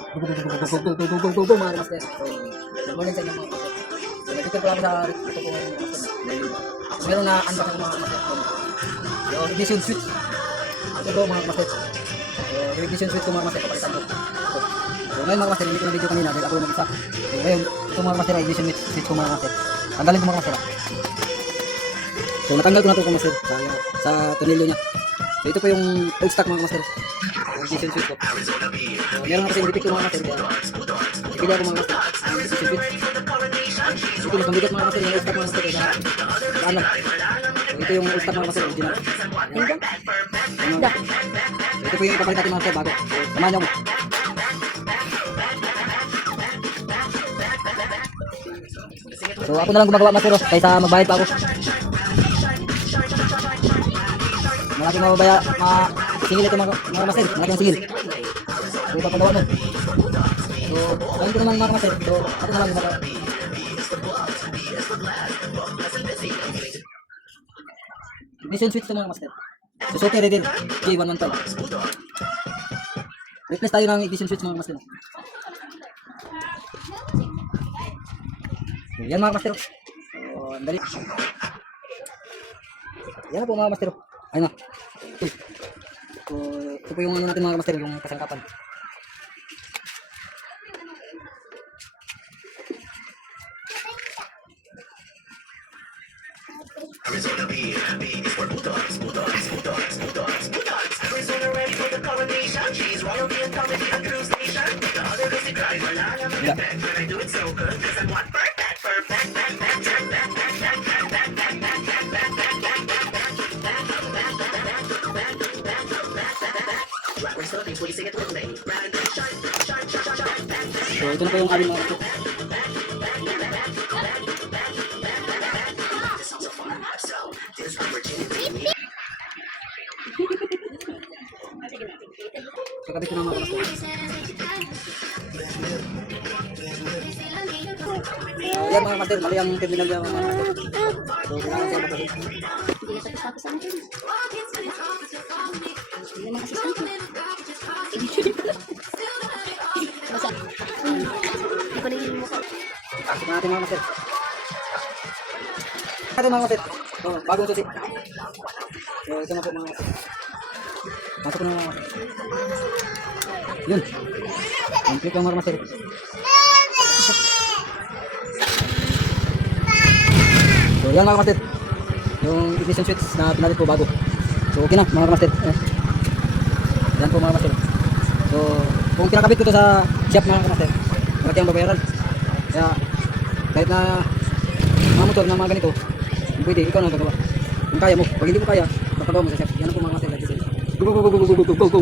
Go, mga master. So, good morning sa inyo mga master. So, nag-tutor ko lang sa ito po mga master. Meron na unbox ako mga master. So, ignition switch. Ito po mga master. So, ignition switch ko mga master. Papalitan ko. So, ngayon mga master, hindi ko na video kanina dahil ako yung mag-isa. So, ngayon, ito mga master, ignition switch ko mga master. Tanggalin ko mga master. So, natanggal ko na ito mga master sa tornilyo niya. So, ito po yung old stock mga master. Ignition switch ko. So, meron na kasi yung repeat ko mga master. Kaya, ibigay ako mga master. Ignition switch. Ito yung pangbigat mga master. Yung old stock mga master. Saan lang. So, ito yung old stock mga master. Original. Ito po yung ipapalit natin mga master bago. So, samahan niyo ako. So, ako na lang gumagawa master. Kaysa magbayad pa ako. Malaking mababaya, singil ito mga master, malaking singil. So, ipapagawa mo. So, gawin ko naman mga master. So, ako na lang gumagawa. Ignition switch ito mga master. Suzuki Redel J115. Replace tayo ng ignition switch mga master. So, yan mga master. So, andali. Yan na po mga master. Ayun na. So, ito po yung ano natin mga master, yung kasangkapan. Arizona be happy for Bulldogs, Bulldogs, Bulldogs, Bulldogs, Bulldogs. Arizona ready for the coronation. She's royalty and comedy and cruise station. The other goes to cry, but I'm in bed. But I do it so good, cause I'm what? Perfect, perfect. So, ito na po yung aming mga master. Kakabit ko na mga master. Yan mga master, mali ang terminal yan mga master. So, kailangan siya magbalik. Hindi na tapos-tapos ang akin. Hindi naman assistant ko. Basta. Hindi ko na yung mukha. Pasok na natin mga master. Natin mga master. So, bagong susi. So, ito na po mga master. Pasok ko na mga master. Yun. Complete lang mga master. So, yan mga master. Yung ignition switch na pinalit ko bago. So, okay na mga master. Yan po mga master. So, kung kinakabit ko to sa shop mga master, bakit yung babayaran? Kaya, kahit na mga motor na mga ganito, pwede, ikaw na gagawa. Kung kaya mo, pag hindi mo kaya, papagawa mo sa shop. Yan po mga master. Go, go, go, go, go, go, go, go, go.